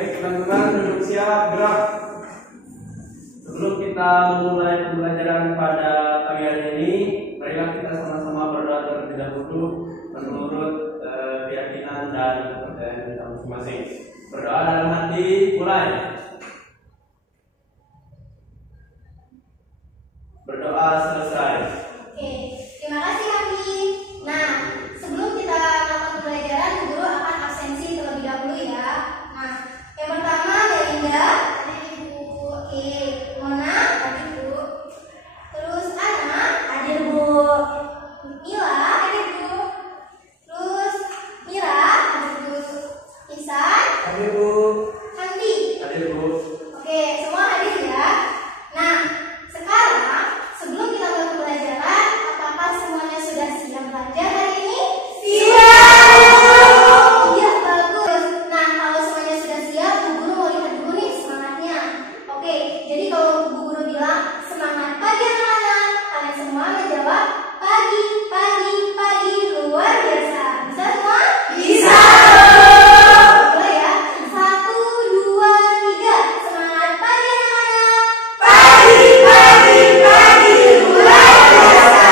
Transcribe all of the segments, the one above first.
Baik teman-teman, duduk siap, gerak. Sebelum kita memulai pembelajaran pada pagi hari ini, marilah kita sama-sama berdoa terlebih dahulu menurut keyakinan dan kepercayaan kita masing-masing. Berdoa dalam hati, mulai. Berdoa selesai. Oke, terima kasih Kami. Nah, sebelum kita melakukan pembelajaran, guru akan absensi terlebih dahulu ya. Nah, yang pertama Melinda, ada Ibu. Oke, Mona, ada Ibu. Terus Ana, ada Ibu. Mila, ada Ibu. Terus Mira, ada Ibu. Ihsan, Ada Ibu. Hanti. Ada Ibu. Oke, semua hadir ya. Nah, sekarang sebelum kita mulai pembelajaran, apakah semuanya sudah siap belajar hari ini? Siap! Iya, bagus. Nah, kalau semuanya sudah siap, Bu Guru mau lihat dulu nih semangatnya. Oke, jadi kalau Bu Guru bilang semangat pagi anak-anak, kalian semua menjawab pagi, pagi, pagi, luar biasa. Bisa semua? Bisa! Boleh ya? 1, 2, 3. Semangat pagi anak-anak. Pagi, pagi, pagi, luar biasa.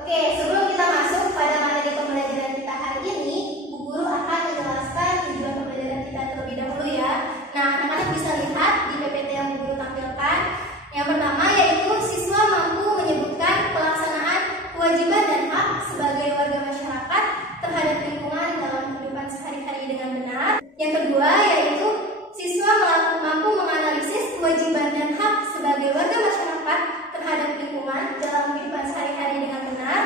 Oke, sebelum kita masuk pada materi pembelajaran kita hari ini, Bu Guru akan menjelaskan tujuan pembelajaran kita terlebih dahulu ya. Nah, anak-anak bisa lihat di PPT yang Bu Guru tampilkan. Yang pertama yaitu siswa mampu menyebutkan pelaksanaan kewajiban dan hak sebagai warga masyarakat terhadap lingkungan dalam kehidupan sehari-hari dengan benar. Yang kedua yaitu siswa mampu menganalisis kewajiban dan hak sebagai warga masyarakat terhadap lingkungan dalam kehidupan sehari-hari dengan benar.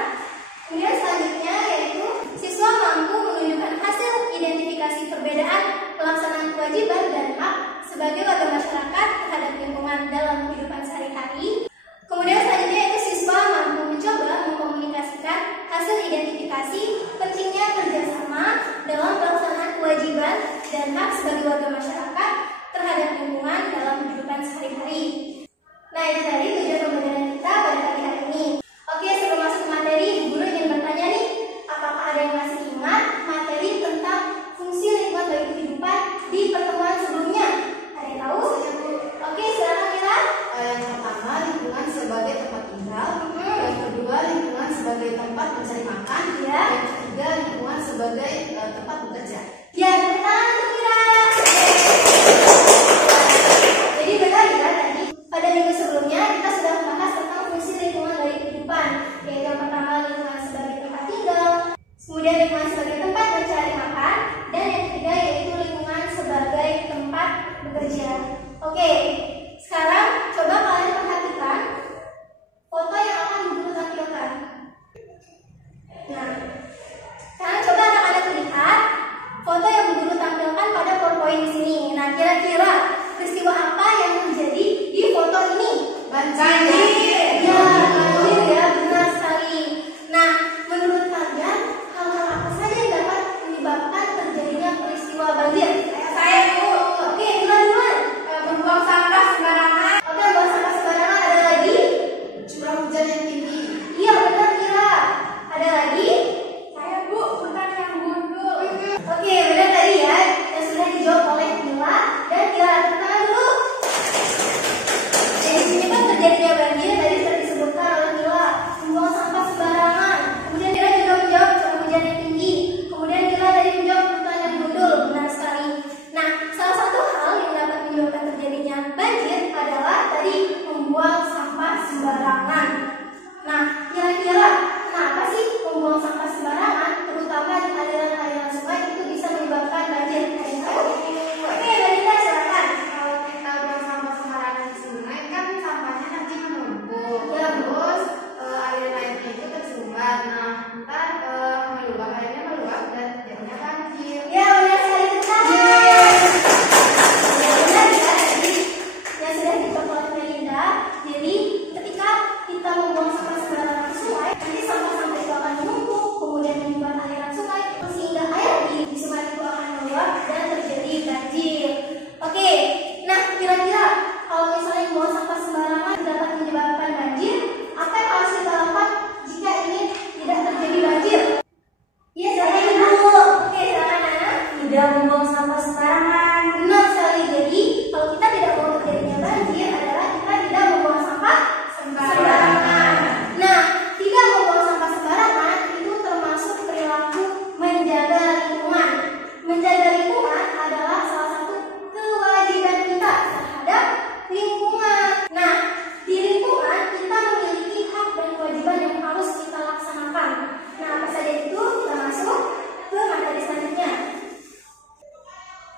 Kemudian selanjutnya yaitu siswa mampu menunjukkan hasil identifikasi perbedaan pelaksanaan kewajiban dan hak sebagai warga masyarakat terhadap lingkungan dalam kehidupan sehari-hari. Kemudian selanjutnya yaitu siswa mampu mencoba mengkomunikasikan hasil identifikasi pentingnya kerjasama dalam pelaksanaan kewajiban dan hak sebagai warga masyarakat terhadap lingkungan dalam kehidupan sehari-hari. Nah, itu tadi tujuan pembelajaran kita pada pagi hari ini. Oke, sebelum masuk ke materi, Bu Guru ingin bertanya nih, apakah ada yang masih ingat materi tentang fungsi lingkungan bagi kehidupan di pertemuan sebelumnya? Ada yang tahu? Oke, silakan Mira. Yang pertama, lingkungan sebagai tempat tinggal. Yang kedua, lingkungan sebagai tempat mencari makan. Ya. Yang ketiga, lingkungan sebagai tempat bekerja. Ya, benar Mira. Jadi benar ya tadi pada minggu sebelumnya kita sudah membahas tentang fungsi lingkungan bagi kehidupan, yaitu yang pertama lingkungan sebagai tempat tinggal, kemudian lingkungan sebagai tempat mencari makan, dan yang ketiga yaitu lingkungan sebagai tempat bekerja. Oke, sekarang coba kalian perhatikan foto yang akan Bu Guru tampilkan. Nah, sekarang coba anak-anak lihat foto yang Bu Guru tampilkan pada PowerPoint di sini. Nah, kira-kira peristiwa apa yang terjadi di foto ini? Banjir. Ya, banjir ya, benar sekali. Nah, menurut kalian hal-hal apa saja yang dapat menyebabkan terjadinya peristiwa banjir? Saya Bu. Oke, duluan. Membuang sampah sembarangan. Oke, membuang sampah sembarangan. Ada lagi? Curah hujan yang tinggi. Iya, benar Kira. Ada lagi? Saya Bu, hutan yang gundul. Oke, benar tadi ya. Yang sudah dijawab oleh Mila dan Kira. Tangan dulu. Jadi sini kan terjadinya banjir tadi sudah disebutkan oleh Mila. Membuang sampah sembarangan. Kemudian Kira juga menjawab curah hujan yang tinggi. Kemudian Kira tadi menjawab hutan yang gundul. Benar sekali. tidak membuang sampah sembarangan. Benar sekali. Jadi kalau kita tidak mau terjadinya banjir adalah kita tidak membuang sampah sembarangan. Nah, tidak membuang sampah sembarangan itu termasuk perilaku menjaga lingkungan. Menjaga lingkungan adalah salah satu kewajiban kita terhadap lingkungan. Nah, di lingkungan kita memiliki hak dan kewajiban yang harus kita laksanakan. Nah, apa saja itu? Kita masuk ke materi selanjutnya.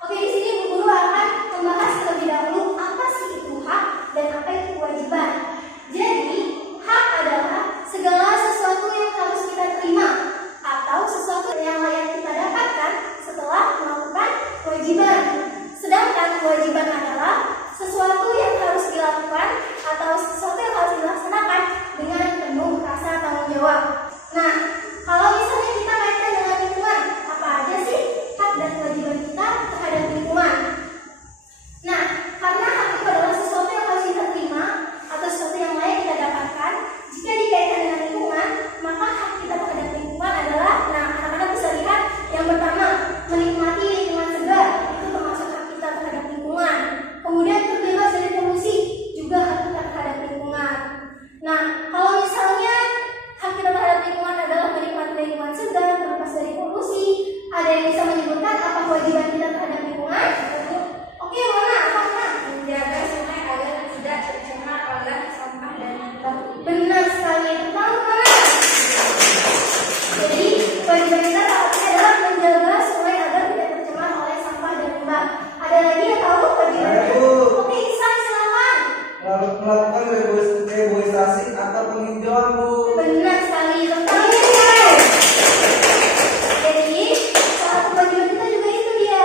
Oke, di sini Bu Guru akan membahas terlebih dahulu apa sih itu hak dan apa itu kewajiban. Jadi, hak adalah segala sesuatu yang harus kita terima atau sesuatu yang layak kita dapatkan setelah melakukan kewajiban. Sedangkan kewajiban adalah sesuatu yang harus dilakukan atau sesuatu yang harus dilaksanakan dengan penuh rasa tanggung jawab. Nah, kalau misalnya kita kaitkan dengan lingkungan, apa aja sih hak dan kewajiban kita terhadap lingkungan? Nah, karena hak itu adalah sesuatu yang harus kita terima atau sesuatu yang layak kita dapatkan, jika dikaitkan dengan lingkungan, maka hak kita terhadap lingkungan adalah, nah, anak-anak bisa lihat yang pertama, menikmati lingkungan segar, itu termasuk hak kita terhadap lingkungan. Kemudian terbebas dari polusi, juga hak kita terhadap lingkungan. Nah, kalau misalnya hak kita terhadap lingkungan adalah menikmati lingkungan segar, terlepas dari polusi, ada yang bisa menyebutkan apa kewajiban kita terhadap lingkungan? Oke, mana? Apa? Menjaga sungai agar tidak tercemar oleh sampah dan limbah. Benar sekali. Tahu mana? Jadi, kewajiban kita saatnya adalah menjaga sungai agar tidak tercemar oleh sampah dan limbah. Ada lagi yang tahu kewajibannya? Oke, Ihsan, silakan. Melakukan reboisasi atau penghijauan, Bu. Benar sekali. Betul. Jadi, salah satu kewajiban kita juga itu dia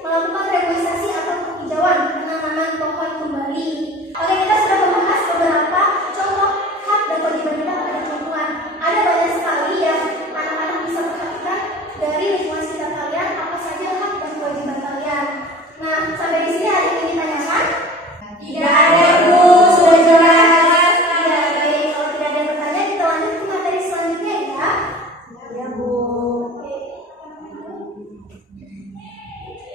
melakukan reboisasi atau penghijauan, penanaman pohon kembali. Oke, kita sudah membahas beberapa contoh hak dan kewajiban kita terhadap lingkungan. Ada banyak sekali yang anak-anak bisa perhatikan dari lingkungan sekitar kalian, apa saja hak dan kewajiban kalian. Nah, sampai di sini ada yang ditanyakan? Tidak ada, Bu. Sudah jelas. Iya, baik. Kalau tidak ada pertanyaan, kita lanjut ke materi selanjutnya ya. Ya, Bu. Oke.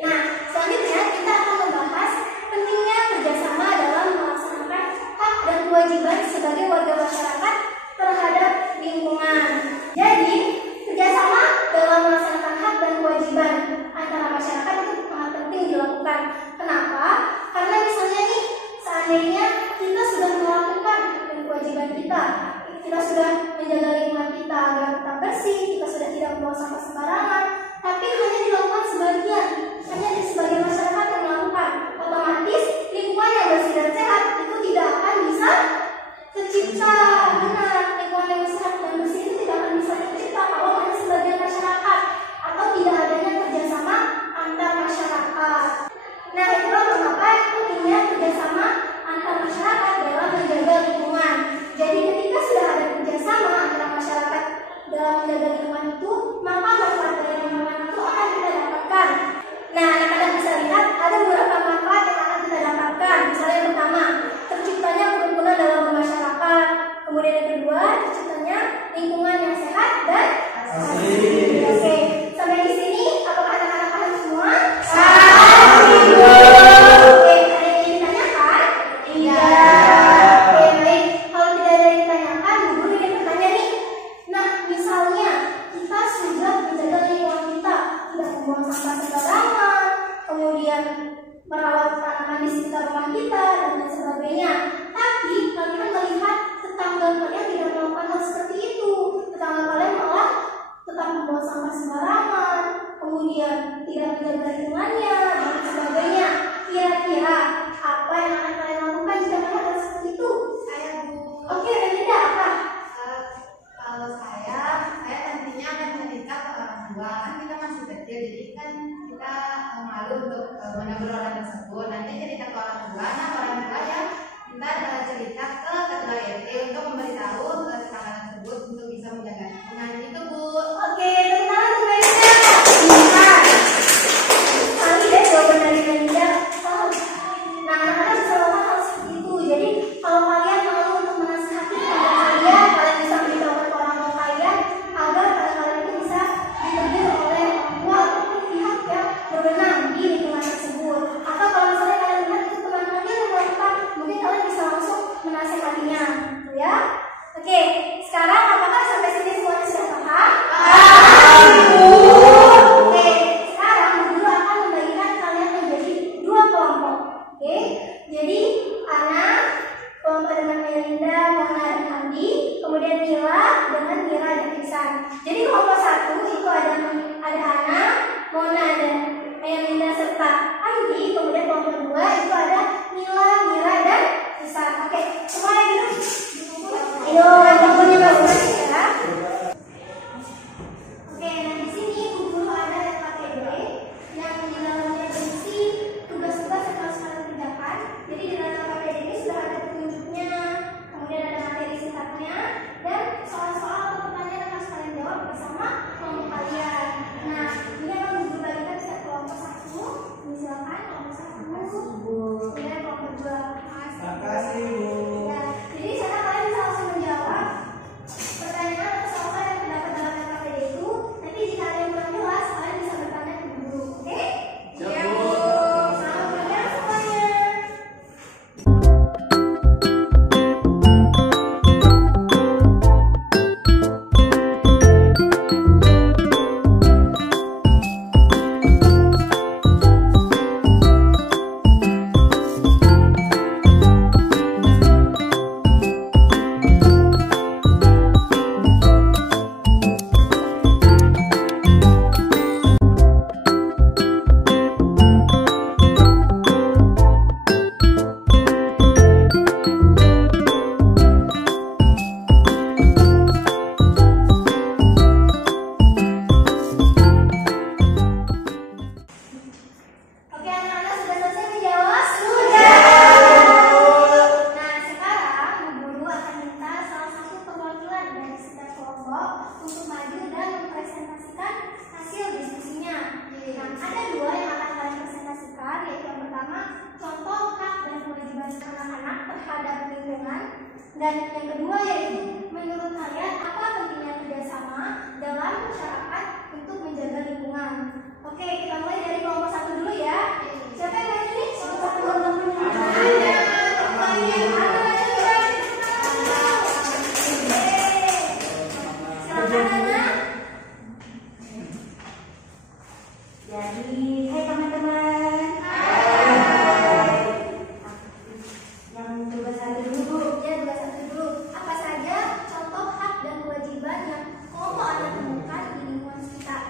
Nah, selanjutnya kita akan membahas pentingnya kerjasama dalam melaksanakan hak dan kewajiban sebagai warga masyarakat terhadap lingkungan. Jadi, kerjasama dalam melaksanakan hak dan kewajiban antara masyarakat itu sangat penting dilakukan. Kenapa? Karena misalnya nih, seandainya kita sudah melakukan hak dan kewajiban kita sudah menjaga lingkungan kita agar tetap bersih, kita sudah tidak membuang sampah sembarangan, tapi hanya dilakukan sebagian, hanya sebagian masyarakat yang melakukan, otomatis lingkungan yang bersih dan sehat itu tidak akan bisa tercipta. Benar, lingkungan yang sehat dan bersih itu tidak akan bisa tercipta kalau hanya sebagian masyarakat atau tidak adanya kerjasama antar masyarakat. Nah, itulah mengapa pentingnya kerjasama antar masyarakat dalam menjaga lingkungan. Jadi ketika sudah ada kerjasama antara masyarakat dalam menjaga lingkungan itu, maka manfaat dari lingkungan itu akan kita dapatkan. Nah, anak-anak bisa lihat ada beberapa manfaat yang akan kita dapatkan. Misalnya yang pertama, terciptanya kerukunan dalam masyarakat. Kemudian yang kedua, terciptanya lingkungan yang sehat dan asri. Oke, sampai di sini apakah anak-anak paham semua? Oke, ada yang ditanyakan? Iya. Oke, baik. Kalau tidak ada yang ditanyakan, Bu Guru ingin bertanya nih. Nah, misalnya kita sudah menjaga lingkungan kita, tidak membuang sampah sembarangan, kemudian merawat tanaman di sekitar rumah kita dan lain sebagainya. Tapi kalian melihat tetangga kalian tidak melakukan hal seperti itu. Tetangga kalian malah tetap membuang sampah sembarangan, kemudian tidak menjaga lingkungannya dan lain sebagainya. Kira-kira apa yang akan kalian lakukan jika melihat hal seperti itu? Saya, Bu. Oke, dan tidak apa? Kalau saya tentunya akan cerita ke orang tua. Kan kita masih kecil, jadi kan kita malu untuk menegur orang tersebut. Nanti cerita ke orang tua, nah orang tua yang kita cerita ke ketua RT untuk memberitahu tetangga tersebut untuk bisa menjaga lingkungan itu, Bu. Oke, tenang semuanya. Pintar. Sekali deh jawaban dari Nadia. Nah, anak-anak bisa melakukan hal seperti itu. Jadi, kalau kalian malu untuk menasihati tetangga kalian bisa memberitahu ke orang tua kalian agar kalian itu bisa ditegur oleh orang tua ataupun pihak yang Dan yang kedua yaitu, menurut kalian apa pentingnya kerjasama dalam masyarakat untuk menjaga lingkungan? Oke, kita mulai dari kelompok 1 dulu ya. Siapa yang mau ini? Kelompok 1 teman-teman. Silakan Ana. Jadi, hai teman-teman. Yang tugas 1 dulu, Bu. Ya, tugas 1 dulu. Apa saja contoh hak dan kewajiban yang kelompok Anda temukan di lingkungan sekitar?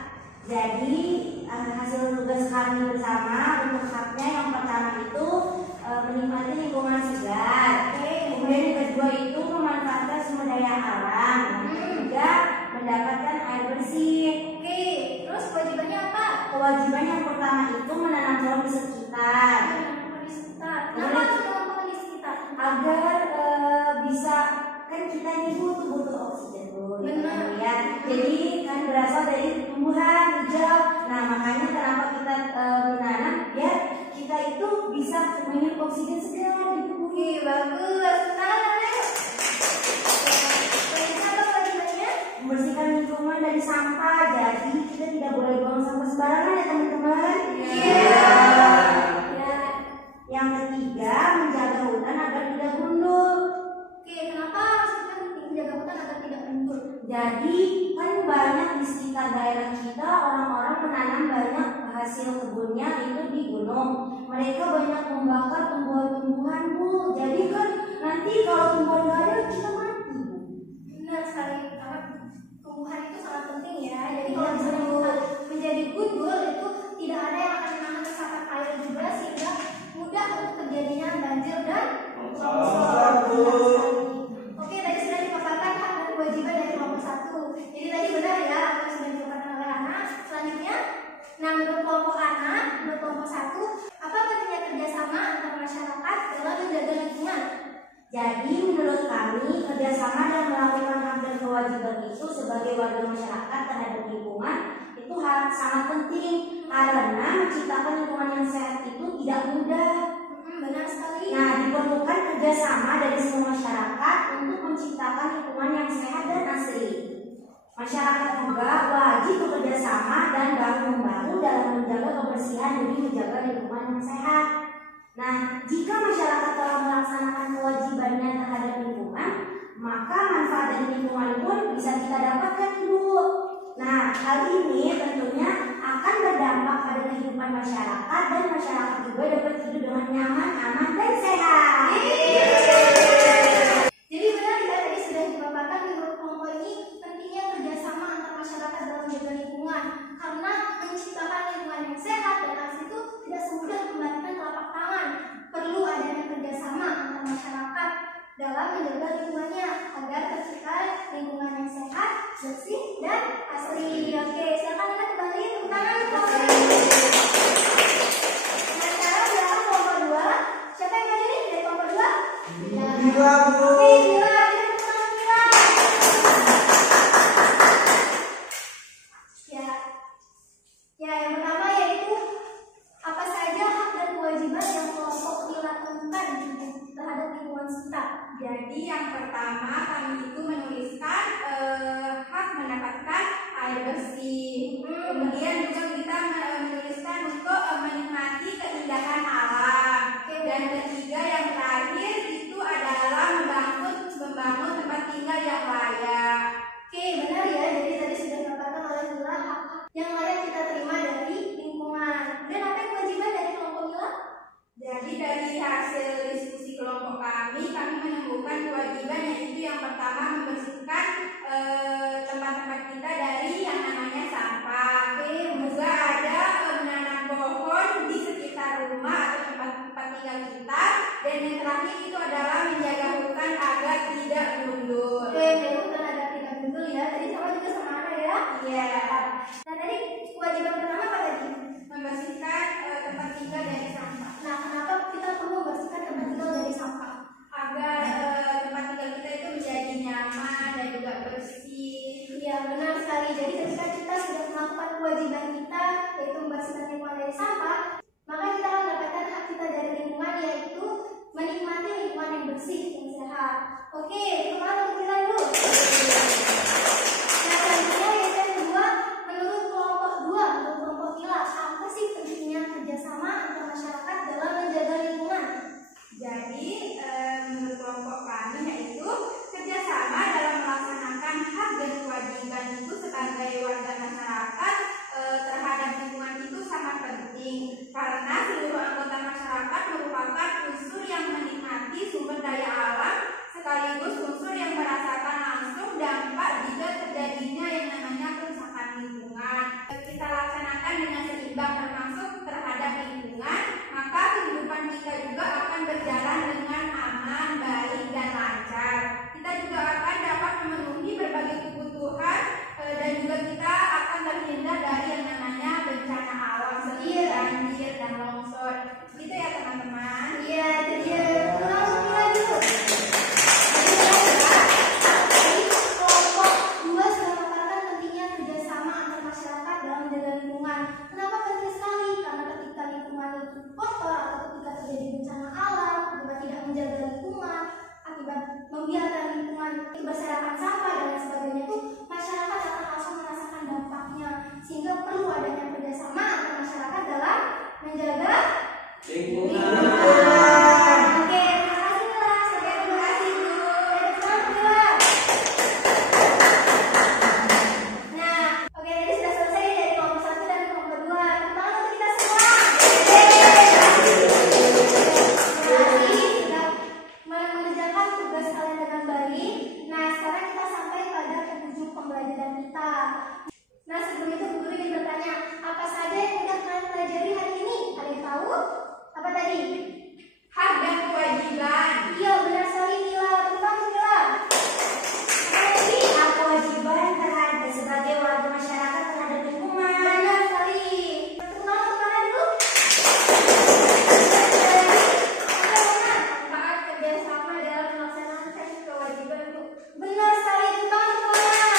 Jadi, hasil tugas kami bersama untuk haknya yang pertama itu menikmati lingkungan segar. Kemudian yang kedua itu memanfaatkan sumber daya alam. Yang ketiga mendapatkan air bersih. Oke, terus kewajibannya apa? Kewajiban yang pertama itu menanam pohon di sekitar Menanam di sekitar. Kenapa harus menanam pohon di sekitar? agar bisa, kan kita ini butuh oksigen Bu, ya Benar. kan, ya. Jadi kan berasal dari tumbuhan hijau. Nah makanya kenapa kita menanam biar kita itu bisa menghirup oksigen segar gitu Bu. Oke, bagus. Tangan ayo. Kewajiban apa kewajibannya? Membersihkan lingkungan dari sampah. Jadi kita tidak boleh buang sampah sembarangan ya teman-teman. Iya. Ya. Yang ketiga menjaga hutan agar tidak gundul. Oke, kenapa harus kita menjaga hutan agar tidak gundul? Jadi kan banyak di sekitar daerah kita orang-orang menanam banyak hasil kebunnya itu di gunung. Mereka banyak membakar tumbuhan-tumbuhan Bu. Jadi kan nanti kalau tumbuhan nggak ada kita mati Bu. Benar sekali, karena tumbuhan itu sangat penting ya. Jadi kalau misalnya hutan menjadi gundul itu tidak ada yang akan menahan resapan air juga sehingga mudah untuk terjadinya banjir dan longsor. Oke, tadi sudah dipaparkan hak dan kewajiban dari kelompok 1. Jadi tadi benar ya apa yang sudah dipaparkan oleh Ana. Selanjutnya, nah menurut kelompok Ana, menurut kelompok 1, apa pentingnya kerjasama antar masyarakat dalam menjaga lingkungan? Jadi menurut kami kerjasama dalam melakukan hak dan kewajiban itu sebagai warga masyarakat terhadap lingkungan itu sangat penting karena menciptakan lingkungan yang sehat itu tidak mudah. Benar sekali. Nah, diperlukan kerjasama dari semua masyarakat untuk menciptakan lingkungan yang sehat dan asri. Masyarakat juga wajib bekerja sama dan bahu-membahu dalam menjaga kebersihan demi menjaga lingkungan yang sehat. Nah, jika masyarakat telah melaksanakan kewajibannya terhadap lingkungan, maka manfaat dari lingkungan pun bisa kita dapatkan, Ibu. Nah, hal ini tentunya akan berdampak pada kehidupan masyarakat dan masyarakat juga dapat hidup dengan nyaman, aman, dan sehat. Jadi benar ya, tadi sudah dipaparkan menurut kelompok ini pentingnya kerjasama antar masyarakat dalam menjaga lingkungan karena menciptakan lingkungan yang sehat dan asli itu tidak semudah membalikan telapak tangan. Perlu adanya kerjasama antar masyarakat dalam menjaga lingkungannya agar tercipta lingkungan yang sehat, bersih, dan asli. Oke, silakan kita kembali tepuk tangan kelompok ini. Nah, sekarang silakan kelompok 2. Siapa yang mau ini dari kelompok 2? Bila Bu. Oke, Bila, kita tepuk tangan Bila. Ya, yang pertama yaitu apa saja hak dan kewajiban yang kelompok Bila temukan terhadap lingkungan sekitar. Jadi yang pertama kami itu menuliskan hak mendapatkan air bersih. Kemudian juga kita menuliskan untuk menikmati keindahan alam. Dan ketiga yang terakhir itu adalah membangun tempat tinggal yang layak. Oke, benar ya. Jadi tadi sudah dipaparkan oleh Bila hak-hak yang layak kita terima dari lingkungan. Dan apa yang kewajiban dari kelompok Bila? Jadi dari hasil diskusi kelompok kami menemukan kewajiban yaitu yang pertama membersihkan tempat-tempat kita dari yang namanya sampah. Juga ada menanam pohon di sekitar rumah atau tempat-tempat tinggal kita. Dan yang terakhir itu adalah menjaga hutan agar tidak gundul. Oke, menjaga hutan agar tidak gundul ya. Tadi sama juga sama Ana ya. Iya. Nah, tadi kewajiban pertama apa tadi? Membersihkan tempat tinggal dari sampah. Nah, kenapa kita perlu membersihkan tempat tinggal dari sampah? Agar tempat tinggal kita itu menjadi nyaman dan juga bersih. Iya, benar sekali. Jadi ketika kita sudah melakukan kewajiban kita yaitu membersihkan lingkungan dari sampah, maka kita akan mendapatkan hak kita dari lingkungan yaitu menikmati lingkungan yang bersih, yang sehat. Oke, kemana untuk kita dulu? Nah, selanjutnya yaitu yang kedua, menurut kelompok Ila, apa sih pentingnya kerjasama antar masyarakat dalam menjaga lingkungan? Jadi menurut kelompok kami yaitu kerjasama dalam melaksanakan hak dan kewajiban itu sebagai warga masyarakat terhadap lingkungan itu sangat penting karena seluruh anggota masyarakat merupakan unsur yang menikmati sumber daya alam sekaligus unsur yang merasakan langsung dampak jika terjadinya yang namanya kerusakan lingkungan. Kita laksanakan dengan seimbang termasuk terhadap lingkungan, maka kehidupan kita juga akan berjalan dengan aman, baik, dan lancar. Kita juga akan dapat memenuhi berbagai kebutuhan dan juga kita akan terhindar dari yang namanya bencana alam seperti banjir dan longsor. Gitu ya teman-teman. Iya, jadi langsung lagi dulu. Kelompok 2 sudah mengatakan pentingnya kerjasama antar masyarakat dalam menjaga lingkungan. Kenapa penting sekali? Karena ketika lingkungan itu kotor atau ketika terjadi bencana alam, akibat tidak menjaga lingkungan, akibat membiarkan lingkungan itu berserakan sampah dan lain sebagainya itu, masyarakat akan langsung merasakan dampaknya. Sehingga perlu adanya kerjasama antar masyarakat dalam menjaga lingkungan. Oke, terima kasih kelas. Terima kasih Bu. Nah, oke, tadi sudah selesai dari kelompok 1 dan kelompok 2. Tepuk tangan untuk kita semua. Berarti sudah mengerjakan tugas kalian dengan baik. Nah, sekarang kita sampai pada penghujung pembelajaran kita. Nah, sebelum itu guru ingin bertanya, apa saja yang sudah kalian pelajari hari ini? Ada yang tahu? Apa tadi? Hak dan kewajiban. Iya, benar sekali Mila. Tentang Mila. Apa lagi? Hak kewajiban terhadap sebagai warga masyarakat terhadap lingkungan. Benar sekali. Pertemuan untuk mana dulu? Ada mana? Taat kerjasama dalam melaksanakan kewajiban itu. Benar sekali. Tentang untuk mana?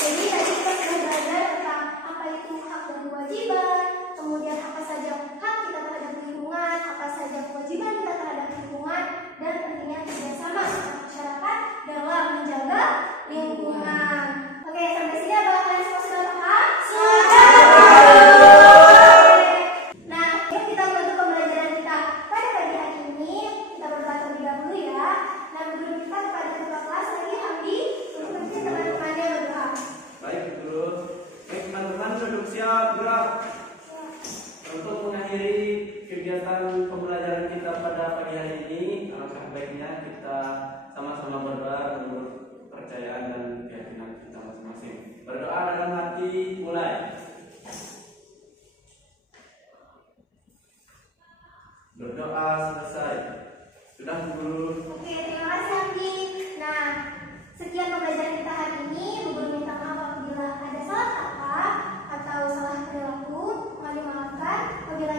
Jadi tadi kita sudah belajar tentang apa itu hak dan kewajiban. Kemudian apa saja hak kita terhadap lingkungan, apa saja kewajiban kita terhadap lingkungan, dan pentingnya kerjasama antar masyarakat dalam menjaga lingkungan. Oke, sampai sini apakah kalian semua sudah paham? Nah, yuk kita menutup pembelajaran kita pada pagi hari ini. Kita berdoa terlebih dahulu ya. Nah, guru kita kepada ketua kelas lagi Hamdi untuk memimpin teman-temannya berdoa. Baik guru. Baik teman-teman, duduk siap, gerak. Untuk mengakhiri kegiatan pembelajaran kita pada pagi hari ini, alangkah baiknya kita sama-sama berdoa menurut kepercayaan dan keyakinan kita masing-masing. Berdoa dalam hati, mulai. Berdoa selesai. Sudah guru. Oke, terima kasih Hamdi. Nah, sekian pembelajaran kita hari ini. Bu Guru minta maaf apabila ada salah kata atau salah perilaku. Mohon dimaafkan. Wabillahi